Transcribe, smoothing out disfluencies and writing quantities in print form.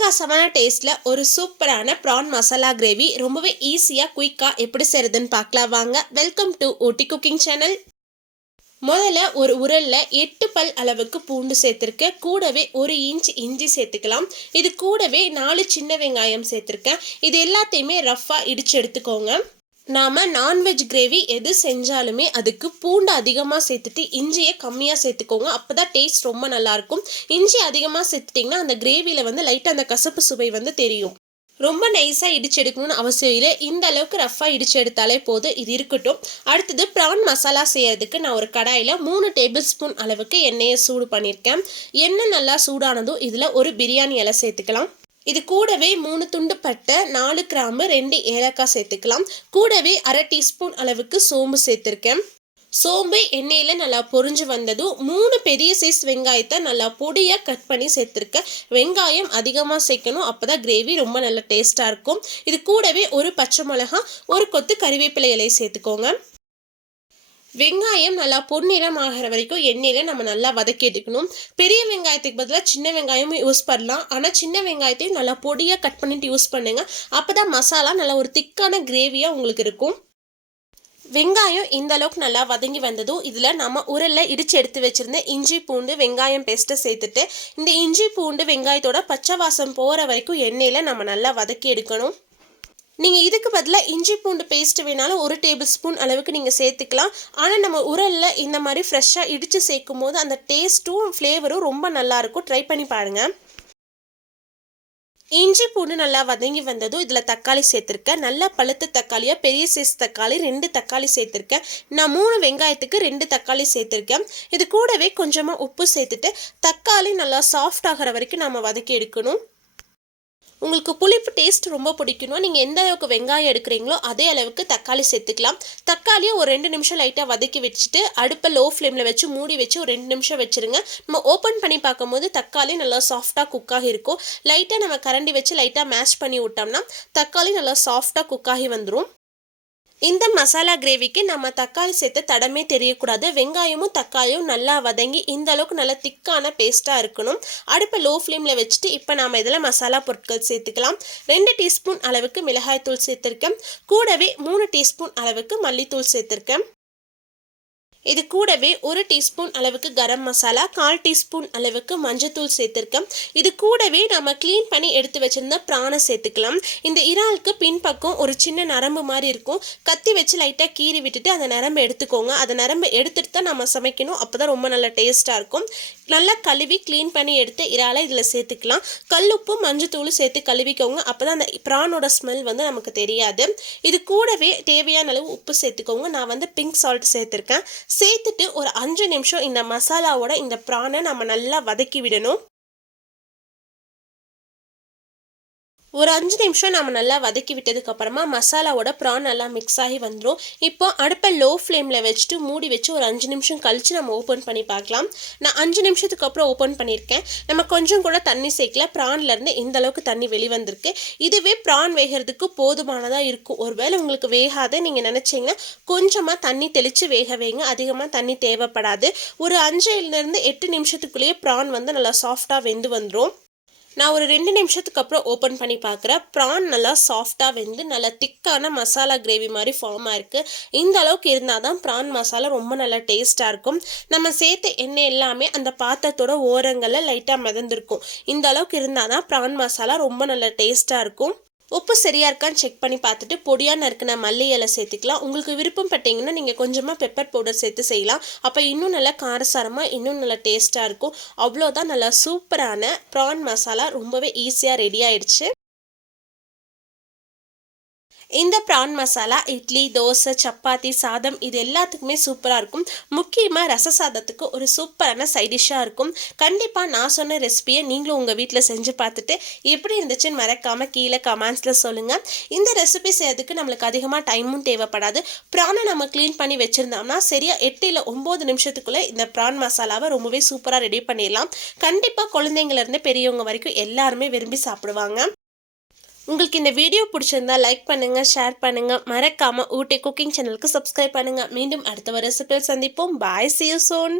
அட்டகாசமான டேஸ்ட்ல ஒரு சூப்பரான ப்ரான் மசாலா கிரேவி ரொம்பவே ஈஸியா குயிக்கா எப்படி செய்யறதுன்னு பார்க்கலாம் வாங்க. Welcome to Ooty cooking channel. முதல்ல ஒரு உரல்ல 8 பல் அளவுக்கு பூண்டு சேர்த்திருக்கேன். கூடவே 1 இன்ச் இஞ்சி சேர்த்துக்கலாம். இது கூடவே 4 சின்ன வெங்காயம் சேர்த்திருக்கேன். இது எல்லாத்தையுமே ரஃபா இடிச்சு எடுத்துக்கோங்க. நாம் நான்வெஜ் கிரேவி எது செஞ்சாலுமே அதுக்கு பூண்டு அதிகமாக சேர்த்துட்டு இஞ்சியை கம்மியாக சேர்த்துக்கோங்க. அப்போ தான் டேஸ்ட் ரொம்ப நல்லாயிருக்கும். இஞ்சி அதிகமாக சேர்த்துட்டிங்கன்னா அந்த கிரேவியில் லைட்டாக அந்த கசப்பு சுவை தெரியும். ரொம்ப நைஸாக இடிச்சு எடுக்கணும்னு அவசியம் இல்லை. இந்த அளவுக்கு ரஃபாக இடிச்சு எடுத்தாலே போதும். இது இருக்கட்டும். அடுத்தது ப்ரான் மசாலா செய்யறதுக்கு நான் ஒரு கடாயில் 3 டேபிள் ஸ்பூன் அளவுக்கு எண்ணெயை சூடு பண்ணியிருக்கேன். எண்ணெய் நல்லா சூடானதும் இதில் ஒரு பிரியாணி இலை சேர்த்துக்கலாம். இது கூடவே 3 துண்டு பட்டை, 4 கிராம்பு, 2 ஏலக்காய் சேர்த்துக்கலாம். கூடவே அரை டீஸ்பூன் அளவுக்கு சோம்பு சேர்த்துருக்கேன். சோம்பு எண்ணெயில் நல்லா பொரிஞ்சு வந்ததும் 3 பெரிய சைஸ் வெங்காயத்தை நல்லா பொடியாக கட் பண்ணி சேர்த்துருக்கேன். வெங்காயம் அதிகமாக சேர்க்கணும், அப்போ தான் கிரேவி ரொம்ப நல்லா டேஸ்ட்டாக இருக்கும். இது கூடவே ஒரு பச்சை மிளகாய், ஒரு கொத்து கறிவேப்பிலை இலையை சேர்த்துக்கோங்க. வெங்காயம் நல்லா பொன்னிறம் ஆகிற வரைக்கும் எண்ணெயில் நம்ம நல்லா வதக்கி எடுக்கணும். பெரிய வெங்காயத்துக்கு பதிலாக சின்ன வெங்காயமும் யூஸ் பண்ணலாம். ஆனால் சின்ன வெங்காயத்தையும் நல்லா பொடியாக கட் பண்ணிட்டு யூஸ் பண்ணுங்க. அப்போ தான் மசாலா நல்லா ஒரு திக்கான கிரேவியாக உங்களுக்கு இருக்கும். வெங்காயம் இந்த அளவுக்கு நல்லா வதங்கி வந்ததும் இதில் நம்ம உரலில் இடித்து எடுத்து வச்சுருந்த இஞ்சி பூண்டு வெங்காயம் பேஸ்ட்டை சேர்த்துட்டு இந்த இஞ்சி பூண்டு வெங்காயத்தோட பச்சை வாசம் போகிற வரைக்கும் எண்ணெயில் நம்ம நல்லா வதக்கி எடுக்கணும். நீங்கள் இதுக்கு பதிலாக இஞ்சி பூண்டு பேஸ்ட் வேணாலும் 1 டேபிள் ஸ்பூன் அளவுக்கு நீங்கள் சேர்த்துக்கலாம். ஆனால் நம்ம உரலில் இந்த மாதிரி ஃப்ரெஷ்ஷாக இடித்து சேர்க்கும் போது அந்த டேஸ்ட்டும் ஃப்ளேவரும் ரொம்ப நல்லாயிருக்கும். ட்ரை பண்ணி பாருங்கள். இஞ்சி பூண்டு நல்லா வதங்கி வந்ததும் இதில் தக்காளி சேர்த்துருக்கேன். நல்லா பழுத்த தக்காளியாக பெரிய சைஸ் தக்காளி 2 தக்காளி சேர்த்துருக்கேன். நான் 3 வெங்காயத்துக்கு 2 தக்காளி சேர்த்துருக்கேன். இது கூடவே கொஞ்சமாக உப்பு சேர்த்துட்டு தக்காளி நல்லா சாஃப்ட் ஆகிற வரைக்கும் நம்ம வதக்கி எடுக்கணும். உங்களுக்கு புளிப்பு டேஸ்ட் ரொம்ப பிடிக்கணும். நீங்கள் எந்த அளவுக்கு வெங்காயம் எடுக்கிறீங்களோ அதே அளவுக்கு தக்காளி சேர்த்துக்கலாம். தக்காளியை ஒரு 2 நிமிஷம் லைட்டாக வதக்கி வச்சுட்டு அடுப்பை லோ ஃப்ளேமில் வச்சு மூடி வச்சு ஒரு 2 நிமிஷம் வச்சுருங்க. நம்ம ஓப்பன் பண்ணி பார்க்கும்போது தக்காளி நல்லா சாஃப்டாக குக்காகி இருக்கும். லைட்டாக நம்ம கரண்டி வச்சு லைட்டாக மேஷ் பண்ணி விட்டோம்னா தக்காளி நல்லா சாஃப்டாக குக்காகி வந்துடும். இந்த மசாலா கிரேவிக்கு நம்ம தக்காளி சேர்த்து தடமே தெரியக்கூடாது. வெங்காயமும் தக்காளியும் நல்லா வதங்கி இந்த அளவுக்கு நல்லா திக்கான பேஸ்ட்டாக இருக்கணும். அடுப்பை லோ ஃப்ளேமில் வச்சுட்டு இப்போ நாம் இதில் மசாலா பொருட்கள் சேர்த்துக்கலாம். 2 டீஸ்பூன் அளவுக்கு மிளகாய்த்தூள் சேர்த்துருக்கேன். கூடவே 3 டீஸ்பூன் அளவுக்கு மல்லித்தூள் சேர்த்துருக்கேன். இது கூடவே 1 டீஸ்பூன் அளவுக்கு கரம் மசாலா, 1/4 டீஸ்பூன் அளவுக்கு மஞ்சத்தூள் சேர்த்துருக்கேன். இது கூடவே நம்ம க்ளீன் பண்ணி எடுத்து வச்சுருந்த ப்ரானை சேர்த்துக்கலாம். இந்த இறாலுக்கு பின்பக்கம் ஒரு சின்ன நரம்பு மாதிரி இருக்கும். கத்தி வச்சு லைட்டாக கீறி விட்டுட்டு அந்த நரம்பை எடுத்துக்கோங்க. அந்த நரம்பை எடுத்துகிட்டு தான் நம்ம சமைக்கணும். அப்போ தான் ரொம்ப நல்லா டேஸ்ட்டாக இருக்கும். நல்லா கழுவி க்ளீன் பண்ணி எடுத்து இறாலை இதில் சேர்த்துக்கலாம். கல்லுப்பு மஞ்சத்தூள் சேர்த்து கழுவிக்கோங்க. அப்போ தான் அந்த ப்ரானோட ஸ்மெல் நமக்கு தெரியாது. இது கூடவே தேவையான அளவு உப்பு சேர்த்துக்கோங்க. நான் பிங்க் சால்ட் சேர்த்துருக்கேன். சேர்த்துட்டு ஒரு 5 நிமிஷம் இந்த மசாலாவோட இந்த ப்ரானை நம்ம நல்லா வதக்கி விடணும். ஒரு 5 நிமிஷம் நம்ம நல்லா வதக்கி விட்டதுக்கு அப்புறமா மசாலாவோட ப்ரான் நல்லா மிக்ஸ் ஆகி வந்துடும். இப்போ அடுப்பை லோ ஃப்ளேமில் வச்சுட்டு மூடி வச்சு ஒரு 5 நிமிஷம் கழித்து நம்ம ஓப்பன் பண்ணி பார்க்கலாம். நான் 5 நிமிஷத்துக்கு அப்புறம் ஓப்பன் பண்ணியிருக்கேன். நம்ம கொஞ்சம் கூட தண்ணி சேர்க்கல. ப்ரான்லேருந்து இந்த அளவுக்கு தண்ணி வெளிவந்திருக்கு. இதுவே ப்ரான் வேகிறதுக்கு போதுமானதாக இருக்கும். ஒருவேளை உங்களுக்கு வேகாத நீங்கள் நினச்சிங்கன்னா கொஞ்சமாக தண்ணி தெளித்து வேக வைங்க. அதிகமாக தண்ணி தேவைப்படாது. ஒரு 5லேருந்து 8 நிமிஷத்துக்குள்ளேயே ப்ரான் நல்லா சாஃப்டாக வெந்து வந்துடும். நான் ஒரு 2 நிமிஷத்துக்கு அப்புறம் ஓப்பன் பண்ணி பார்க்குறேன். ப்ரான் நல்லா சாஃப்டாக வெந்து நல்லா திக்கான மசாலா கிரேவி மாதிரி ஃபார்ம் ஆயிருக்கு. இந்த அளவுக்கு இருந்தால் தான் ப்ரான் மசாலா ரொம்ப நல்லா டேஸ்ட்டாக இருக்கும். நம்ம சேர்த்த எண்ணெய் எல்லாமே அந்த பாத்திரத்தோட ஓரங்களில் லைட்டாக மிதந்திருக்கும். இந்த அளவுக்கு இருந்தால் தான் ப்ரான் மசாலா ரொம்ப நல்லா டேஸ்ட்டாக இருக்கும். உப்பு சரியாக இருக்கான்னு செக் பண்ணி பார்த்துட்டு பொடியாக நறுக்கின மல்லி இலை சேர்த்துக்கலாம். உங்களுக்கு விருப்பம் பட்டிங்கன்னா நீங்கள் கொஞ்சமாக பெப்பர் பவுடர் சேர்த்து செய்யலாம். அப்போ இன்னும் நல்லா காரசாரமாக இன்னும் நல்லா டேஸ்ட்டாக இருக்கும். அவ்வளோதான், நல்லா சூப்பரான ப்ரான் மசாலா ரொம்பவே ஈஸியாக ரெடி ஆயிடுச்சு. இந்த ப்ரான் மசாலா இட்லி, தோசை, சப்பாத்தி, சாதம் இது எல்லாத்துக்குமே சூப்பராக இருக்கும். முக்கியமாக ரச சாதத்துக்கு ஒரு சூப்பரான சைடிஷ்ஷாக இருக்கும். கண்டிப்பாக நான் சொன்ன ரெசிபியை நீங்களும் உங்கள் வீட்டில் செஞ்சு பார்த்துட்டு எப்படி இருந்துச்சுன்னு மறக்காமல் கீழே கமெண்ட்ஸில் சொல்லுங்கள். இந்த ரெசிபி செய்யறதுக்கு நம்மளுக்கு அதிகமாக டைமும் தேவைப்படாது. ப்ரானை நம்ம க்ளீன் பண்ணி வச்சுருந்தோம்னா சரியாக 8 இல்லை 9 நிமிஷத்துக்குள்ளே இந்த ப்ரான் மசாலாவை ரொம்பவே சூப்பராக ரெடி பண்ணிடலாம். கண்டிப்பாக குழந்தைங்கள்லேருந்து பெரியவங்க வரைக்கும் எல்லாருமே விரும்பி சாப்பிடுவாங்க. உங்களுக்கு இந்த வீடியோ பிடிச்சிருந்தா லைக் பண்ணுங்கள், ஷேர் பண்ணுங்கள். மறக்காமல் ஊட்டி குக்கிங் சேனலுக்கு சப்ஸ்கிரைப் பண்ணுங்கள். மீண்டும் அடுத்த ஒரு ரெசிபியில் சந்திப்போம். பாய், see you soon.